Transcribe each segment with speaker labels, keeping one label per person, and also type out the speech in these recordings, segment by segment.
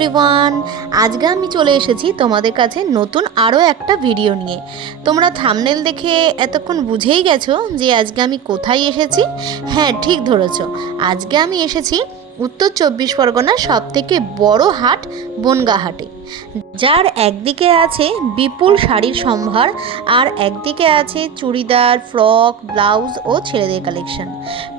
Speaker 1: Everyone আজকে আমি চলে এসেছি তোমাদের কাছে নতুন আরও একটা ভিডিও নিয়ে। তোমরা থামনেল দেখে এতক্ষণ বুঝেই গেছো যে আজকে আমি কোথায় এসেছি? হ্যাঁ ঠিক ধরেছ। আজকে আমি এসেছি উত্তর চব্বিশ পরগনার সবথেকে বড় হাট, বনগা হাটে। যার একদিকে আছে বিপুল শাড়ির সম্ভার আর একদিকে আছে চুড়িদার, ফ্রক, ব্লাউজ ও ছেলেদের কালেকশন।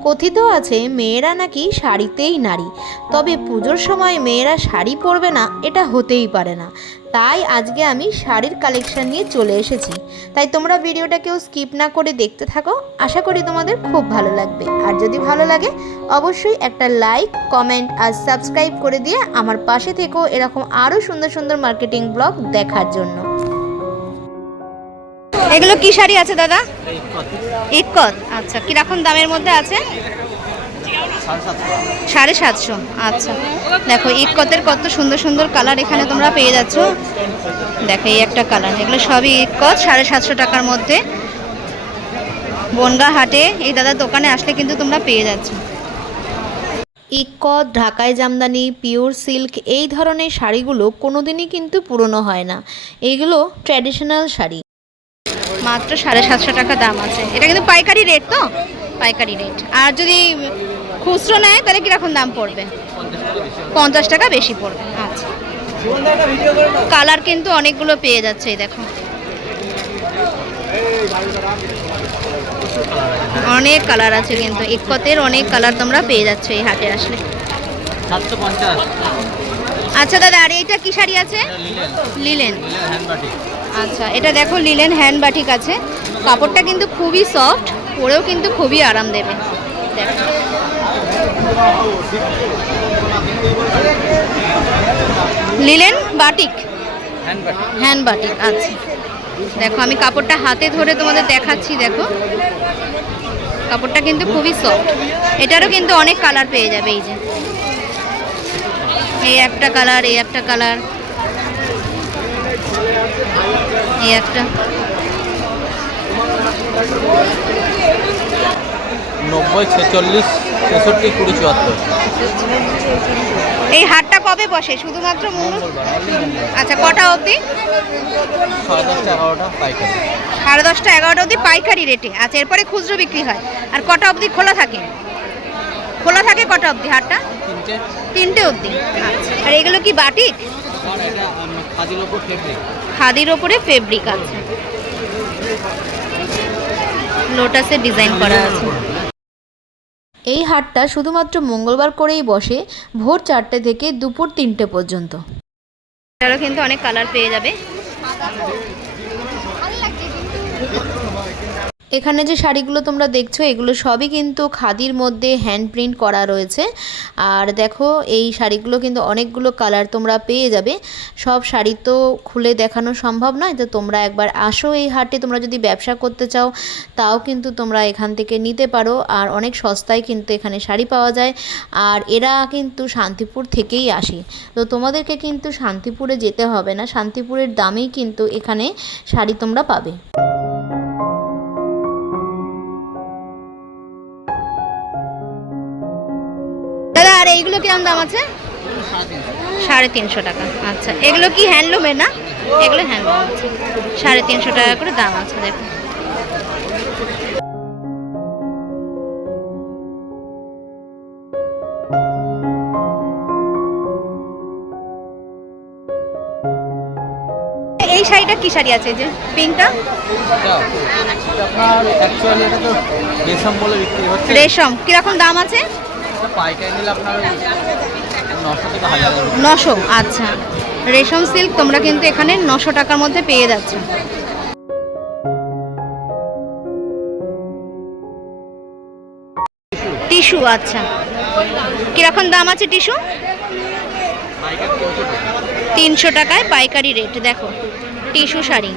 Speaker 1: কথিত আছে মেয়েরা নাকি শাড়িতেই নারী। তবে পুজোর সময় মেয়েরা শাড়ি পরবে না, এটা হতেই পারে না। তাই আজকে আমি শাড়ির কালেকশন নিয়ে চলে এসেছি। তাই তোমরা ভিডিওটা কেউ স্কিপ না করে দেখতে থাকো। আশা করি তোমাদের খুব ভালো লাগবে। আর যদি ভালো লাগে, অবশ্যই একটা লাইক, কমেন্ট আর সাবস্ক্রাইব করে দিয়ে আমার পাশে থেকেও এরকম আরও সুন্দর সুন্দর মার্কেটিং ব্লগ দেখার জন্য। এগুলো কি শাড়ি আছে দাদা? ইকত আচ্ছা কীরকম দামের মধ্যে আছে? সাড়ে সাতশো আচ্ছা। দেখো ইকতের কত সুন্দর সুন্দর কালার এখানে তোমরা পেয়ে যাচ্ছ। দেখো, এই একটা কালার এগুলো সবই ইকত সাড়ে সাতশো টাকার মধ্যে। বনগা হাটে এই দাদার দোকানে আসলে কিন্তু তোমরা পেয়ে যাচ্ছ। ইকত ঢাকাই জামদানি, পিওর সিল্ক এই ধরনের শাড়িগুলো কোনোদিনই কিন্তু পুরনো হয় না। এইগুলো ট্র্যাডিশনাল শাড়ি। মাত্র সাড়ে সাতশো টাকা দাম আছে। এটা কিন্তু পাইকারি রেট তো? পাইকারি রেট। আর যদি খুচরো নেয়, তাহলে কীরকম দাম পড়বে? পঞ্চাশ টাকা বেশি পড়বে। আচ্ছা। কালার কিন্তু অনেকগুলো পেয়ে যাচ্ছে, এই দেখো। অনেক কালার আছে কিন্তু ইকতের অনেক কালার তোমরা পেয়ে যাচ্ছ এই হাটে আসলে। আচ্ছা দাদা আর এইটা কি শাড়ি আছে? লিলেন। আচ্ছা এটা দেখো লিলেন হ্যান্ড বাটিক আছে। কাপড়টা কিন্তু খুবই সফট পরেও কিন্তু খুবই আরাম দেবে। Linen batik. হ্যান্ড বাটিক আচ্ছা। দেখো আমি কাপড়টা হাতে ধরে তোমাদের দেখাচ্ছি দেখো। কাপড়টা কিন্তু খুবই সফট এটারও কিন্তু অনেক কালার পেয়ে যাবে এই যে। এই একটা কালার এই একটা কালার এই একটা।
Speaker 2: নব্বই ছেচল্লিশ ছেষট্টি কুড়ি চুয়াত্তর।
Speaker 1: এই হাটটা কবে বসে? শুধুমাত্র। আচ্ছা কটা অবধি?
Speaker 2: সাড়ে দশটা এগারোটা
Speaker 1: অবধি পাইকারি রেটে। আচ্ছা এরপরে খুচরো বিক্রি হয়। আর কটা অবধি খোলা থাকে? খোলা থাকে কটা অবধি হাটটা?
Speaker 2: তিনটে।
Speaker 1: অবধি। আচ্ছা আর এগুলো কি বাটিক?
Speaker 2: খাদির ওপরে ফেব্রিক
Speaker 1: আছে লোটাসের ডিজাইন করা আছে। এই হাটটা শুধুমাত্র মঙ্গলবার করেই বসে ভোর চারটে থেকে দুপুর তিনটে পর্যন্ত। কিন্তু অনেক কালার পেয়ে যাবে। এখানে যে শাড়িগুলো তোমরা দেখছ, এগুলো সবই কিন্তু খাদির মধ্যে হ্যান্ড প্রিন্ট করা রয়েছে। আর দেখো, এই শাড়িগুলো কিন্তু অনেকগুলো কালার তোমরা পেয়ে যাবে। সব শাড়ি তো খুলে দেখানো সম্ভব নয়, তো তোমরা একবার আসো এই হাটে। তোমরা যদি ব্যবসা করতে চাও, তাও কিন্তু তোমরা এখান থেকে নিতে পারো। আর অনেক সস্তায় কিন্তু এখানে শাড়ি পাওয়া যায়। আর এরা কিন্তু শান্তিপুর থেকেই আসে। তো তোমাদেরকে কিন্তু শান্তিপুরে যেতে হবে না। শান্তিপুরের দামেই কিন্তু এখানে শাড়ি তোমরা পাবে। এইগুলো কিরম দাম আছে? সাড়ে তিনশো টাকা। আচ্ছা এগুলো কি হ্যান্ডলুমের না? এগুলো হ্যান্ডলুম আছে। সাড়ে তিনশো টাকা করে দাম আছে দেখো এই শাড়িটা কি শাড়ি আছে যে পিঙ্কটা?
Speaker 2: রেশম।
Speaker 1: কীরকম দাম আছে?
Speaker 2: নশো
Speaker 1: আচ্ছা। রেশম সিল্ক তোমরা কিন্তু এখানে নশো টাকার মধ্যে পেয়ে যাচ্ছ। টিস্যু আচ্ছা। কীরকম দাম আছে টিস্যু?
Speaker 2: তিনশো
Speaker 1: টাকায় পাইকারি রেট, দেখো। টিস্যু শাড়ি।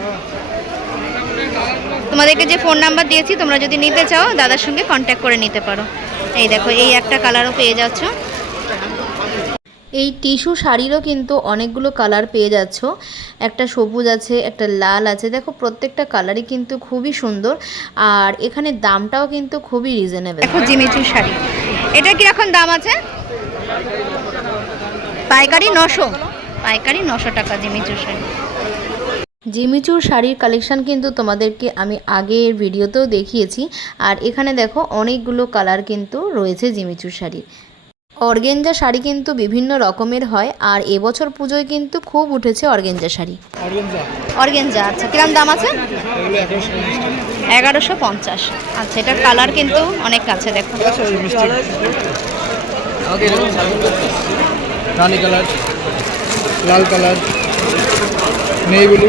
Speaker 1: তোমাদেরকে যে ফোন নাম্বার দিয়েছি, তোমরা যদি নিতে চাও, দাদার সঙ্গে কন্ট্যাক্ট করে নিতে পারো। এই দেখো এই একটা কালারও পেয়ে যাচ্ছ। এই টিস্যু শাড়িরও কিন্তু অনেকগুলো কালার পেয়ে যাচ্ছ। একটা সবুজ আছে একটা লাল আছে। দেখো প্রত্যেকটা কালারই কিন্তু খুবই সুন্দর। আর এখানে দামটাও কিন্তু খুবই রিজনেবল দেখো জিমিচু শাড়ি। এটা কীরকম দাম আছে? পাইকারি নশো। পাইকারি নশো টাকা জিমিচুর শাড়ি। জিমিচুর শাড়ির কালেকশান কিন্তু তোমাদেরকে আমি আগের ভিডিওতেও দেখিয়েছি। আর এখানে দেখো অনেকগুলো কালার কিন্তু রয়েছে জিমিচুর শাড়ির। অর্গেঞ্জা শাড়ি কিন্তু বিভিন্ন রকমের হয় আর এবছর পুজোয় কিন্তু খুব উঠেছে অর্গেঞ্জা শাড়ি। অর্গেঞ্জা? আচ্ছা। কিরম দাম আছে? এগারোশো পঞ্চাশ। আচ্ছা এটার কালার কিন্তু অনেক কাছে দেখো।
Speaker 2: রানী কালার লাল কালার। নেই ব্লু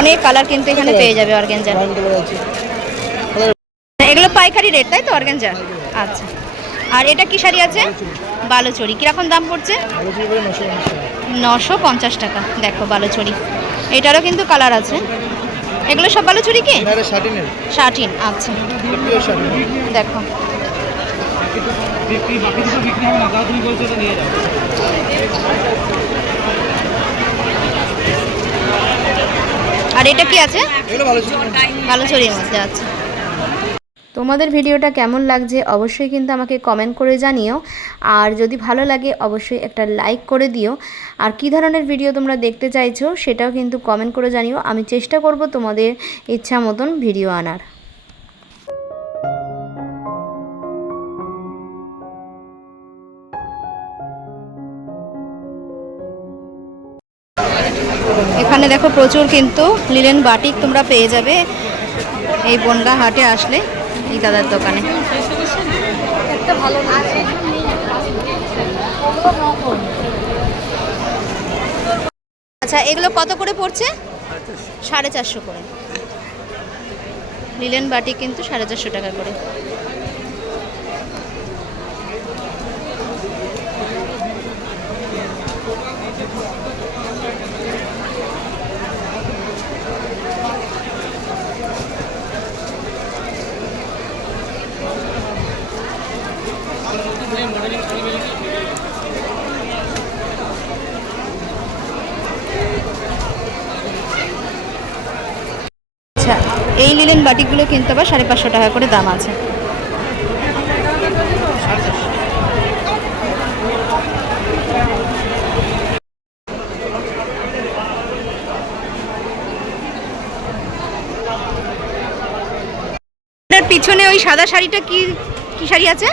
Speaker 1: অনেক কালার কিন্তু এখানে পেয়ে যাবে
Speaker 2: আছে।
Speaker 1: এগুলো পাইকারি রেট তাই তো অর্গেঞ্জা আচ্ছা। আর এটা কি শাড়ি আছে? বালুচরি। কীরকম দাম পড়ছে?
Speaker 2: নশো
Speaker 1: পঞ্চাশ টাকা। দেখো বালুচরি। এটারও কিন্তু কালার আছে। এগুলো সব বালুচরি কি? শার্টিন আচ্ছা। দেখো।
Speaker 2: বিক্রি বিক্রি হবে না তুমি বলছো নিয়ে যাও।
Speaker 1: আর এটা কি আছে?
Speaker 2: এগুলো ভালো ছিল।
Speaker 1: বালুচরির মধ্যে আছে তোমাদের ভিডিওটা কেমন লাগছে অবশ্যই কিন্তু আমাকে কমেন্ট করে জানিও। আর যদি ভালো লাগে অবশ্যই একটা লাইক করে দিও। আর কী ধরনের ভিডিও তোমরা দেখতে চাইছো সেটাও কিন্তু কমেন্ট করে জানিও। আমি চেষ্টা করব তোমাদের ইচ্ছা মতন ভিডিও আনার। এখানে দেখো প্রচুর কিন্তু লিলেন বাটিক তোমরা পেয়ে যাবে। এই বনগা হাটে আসলে এই দাদার দোকানে। আচ্ছা এগুলো কত করে পড়ছে? সাড়ে চারশো। করে। লিলেন বাটি কিন্তু সাড়ে চারশো টাকা করে আচ্ছা এই লিলেন বাটিকগুলো কিনতে আবার সাড়ে পাঁচশো টাকা করে দাম আছে। পিছনে ওই সাদা শাড়িটা কি কি শাড়ি আছে?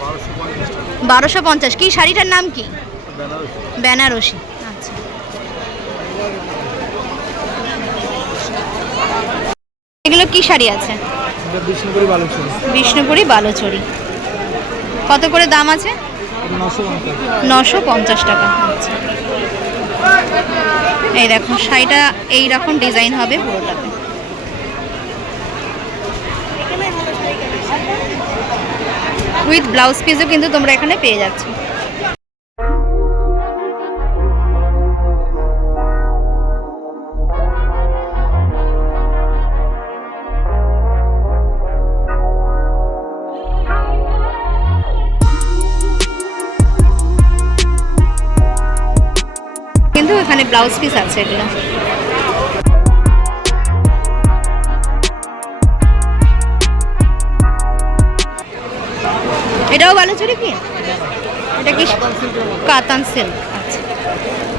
Speaker 1: বারোশো পঞ্চাশ। কি শাড়িটার নাম কি? বেনারসি আচ্ছা এগুলো কি শাড়ি আছে?
Speaker 2: বিষ্ণুপুরি
Speaker 1: বালুচরি। কত করে দাম আছে?
Speaker 2: নশো পঞ্চাশ
Speaker 1: টাকা। এই দেখো শাড়িটা এই রকম ডিজাইন হবে পুরোটাতে। উইথ ব্লাউজ পিসও কিন্তু তোমরা এখানে পেয়ে যাচ্ছ। ব্লাউজ পিস আছে এগুলো। এটাও বালুচুরি কি? এটা কি কাতান সিল্ক আচ্ছা।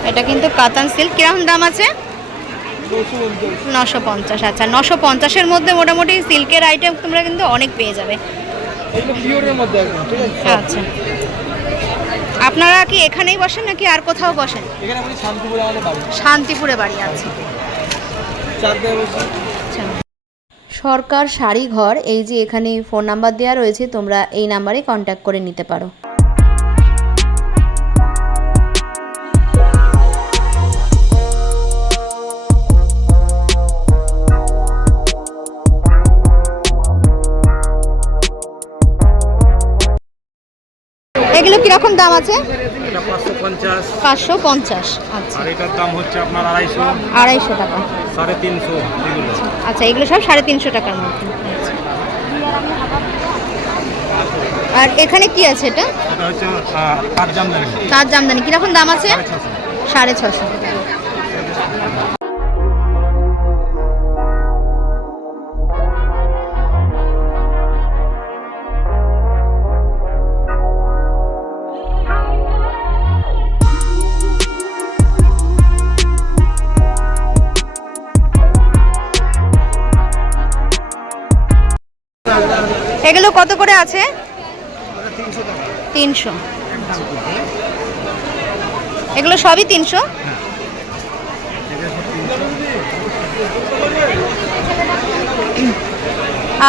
Speaker 1: এটা কিন্তু কাতান সিল্ক কীরকম দাম আছে? নশো পঞ্চাশ। আচ্ছা নশো পঞ্চাশের মধ্যে মোটামুটি সিল্কের আইটেম তোমরা কিন্তু অনেক পেয়ে যাবে। আচ্ছা। আপনারা কি এখানেই বসেন নাকি আর কোথাও বসেন?
Speaker 2: এখানে শান্তিপুরে আমাদের বাড়ি।
Speaker 1: শান্তিপুরে বাড়ি আছে। সরকার শাড়ি ঘর এই যে এখানে ফোন নাম্বার দেওয়া রয়েছে তোমরা এই নাম্বারে কন্ট্যাক্ট করে নিতে পারো। কীরকম দাম আছে?
Speaker 2: এটা পাঁচশো পঞ্চাশ।
Speaker 1: আচ্ছা।
Speaker 2: আর এটার দাম হচ্ছে আপনার আড়াইশো।
Speaker 1: আড়াইশো টাকা।
Speaker 2: সাড়ে তিনশো এগুলো।
Speaker 1: আচ্ছা এগুলো সব সাড়ে তিনশো টাকার মধ্যে। আর এখানে কি আছে এটা? তার জামদানি কীরকম দাম আছে? সাড়ে ছশো। এগুলো কত করে আছে? তিনশো এগুলো সবই তিনশো?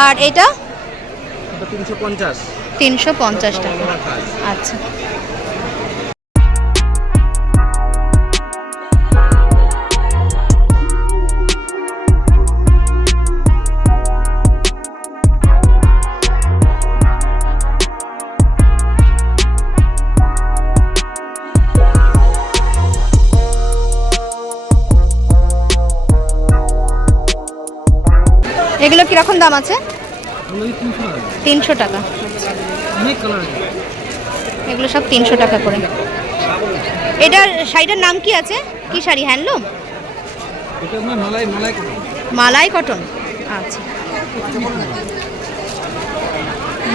Speaker 1: আর এটা?
Speaker 2: তিনশো পঞ্চাশ।
Speaker 1: তিনশো পঞ্চাশ টাকা। আচ্ছা। এগুলো কীরকম দাম আছে? তিনশো টাকা? এগুলো সব তিনশো টাকা করে। এটার শাড়িটার নাম কি আছে? কি শাড়ি? হ্যান্ডলুম?
Speaker 2: মালাই
Speaker 1: কটন আচ্ছা।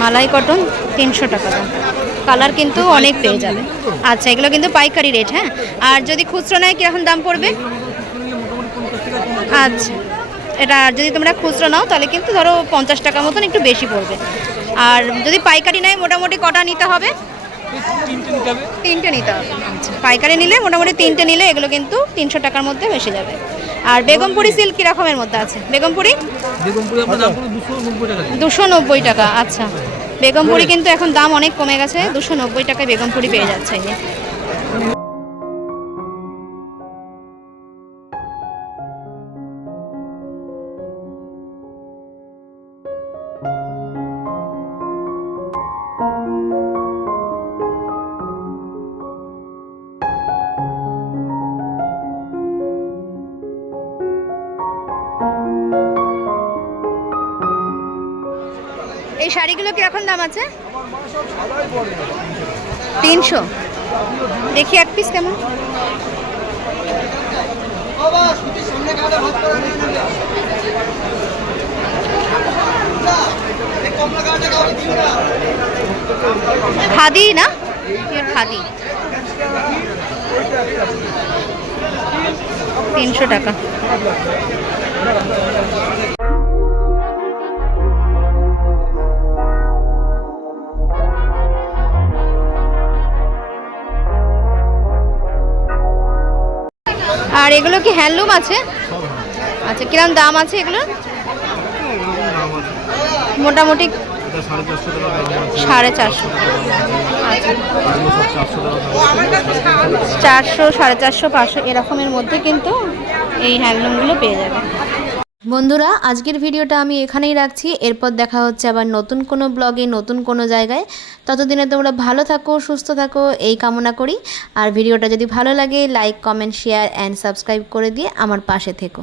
Speaker 1: মালাই কটন তিনশো টাকা দাম। কালার কিন্তু অনেক পেয়ে যাবে। আচ্ছা এগুলো কিন্তু পাইকারি রেট হ্যাঁ? আর যদি খুচরো নেয় কীরকম দাম পড়বে? আচ্ছা। এটা যদি তোমরা খুচরো নাও তাহলে কিন্তু ধরো পঞ্চাশ টাকা মতন একটু বেশি পড়বে। আর যদি পাইকারি নেয় মোটামুটি কটা নিতে হবে?
Speaker 2: তিনটে নিতে হবে।
Speaker 1: তিনটে নিতে হবে। আচ্ছা পাইকারি নিলে মোটামুটি তিনটে নিলে এগুলো কিন্তু তিনশো টাকার মধ্যে বেশি যাবে। আর বেগমপুরি সিল্ক কী রকমের মধ্যে আছে? বেগমপুরি?
Speaker 2: বেগমপুরে আপনার দাম পড়বে দুশো নব্বই টাকা
Speaker 1: দুশো নব্বই টাকা আচ্ছা। বেগমপুরি কিন্তু এখন দাম অনেক কমে গেছে। দুশো নব্বই টাকায় বেগমপুরি পেয়ে যাচ্ছে। এই শাড়িগুলো কীরকম দাম আছে? তিনশো। দেখি এক পিস কেমন? খাদি না? খাদি? তিনশো টাকা। এগুলো কি হ্যান্ডলুম আছে? আচ্ছা কিরম দাম আছে এগুলো? মোটামুটি
Speaker 2: সাড়ে চারশো।
Speaker 1: চারশো, সাড়ে চারশো, পাঁচশো, এরকমের মধ্যে কিন্তু এই হ্যান্ডলুমগুলো পেয়ে যাবে। বন্ধুরা, আজকের ভিডিওটা আমি এখানেই রাখছি। এরপর দেখা হচ্ছে আবার নতুন কোনো ব্লগে, নতুন কোনো জায়গায়। ততদিনে তোমরা ভালো থাকো, সুস্থ থাকো, এই কামনা করি। আর ভিডিওটা যদি ভালো লাগে like comment share and subscribe করে দিয়ে আমার পাশে থেকো।